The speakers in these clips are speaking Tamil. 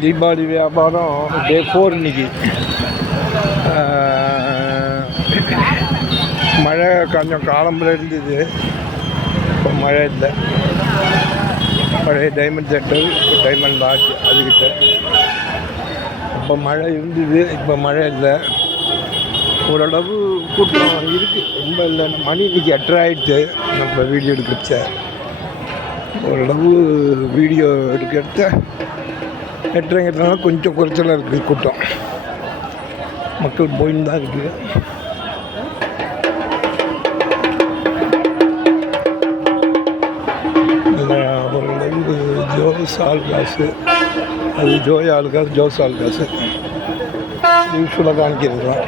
தீபாவளி வியாபாரம் டே ஃபோர் இன்னைக்கு மழை கொஞ்சம் காலம்புல இருந்தது இப்போ மழை இல்லை பழைய டைமண்ட் சென்டர் இப்போ டைமண்ட் லாட்ஜ் அதுக்கிட்ட இப்போ மழை இருந்தது இப்போ மழை இல்லை ஓரளவு கூட்டம் இருக்குது ரொம்ப இல்லை மணி இன்னைக்கு எட்டரை ஆகிடுச்சு நம்ம வீடியோ எடுக்கிறச்ச ஓரளவு வீடியோ எடுக்க எடுக்கிறத எட்டரைங்கிறதுனால கொஞ்சம் குறைச்சலாக இருக்குது கூட்டம். மக்கள் போயின்னு தான் இருக்குது ஓரளவு ஜோஸ் ஆள் காசு. அது ஜோய் ஆள் காசு ஜோஸ் ஆள் காசு. யூஸ்ஃபுல்லாக காணிக்கிறது தான்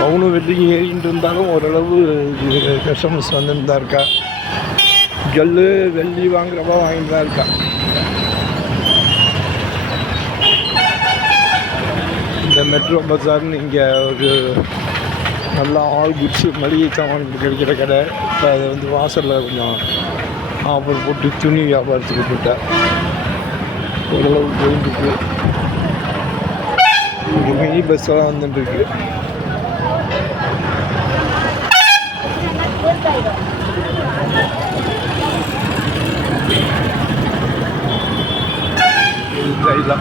பவுனு வெள்ளிக்கு ஏறிட்டு இருந்தாலும் ஓரளவு கஸ்டமர்ஸ் வந்துட்டு தான் இருக்கா? ஜல்லு வெள்ளி வாங்குறப்ப வாங்கிட்டு தான் இருக்கா? இந்த மெட்ரோ பஜார்னு இங்கே ஒரு நல்லா ஆல் குட்ஸு மளிகை சாமான் கிடைக்கிற கடை. இப்போ அதை வந்து வாசலில் கொஞ்சம் ஆஃபர் போட்டு துணி வியாபாரத்துக்கு போட்டேன் ஓரளவு போயிட்டுருக்கு இங்கே மினி பஸ்ஸெல்லாம் வந்துட்டுருக்கு đây là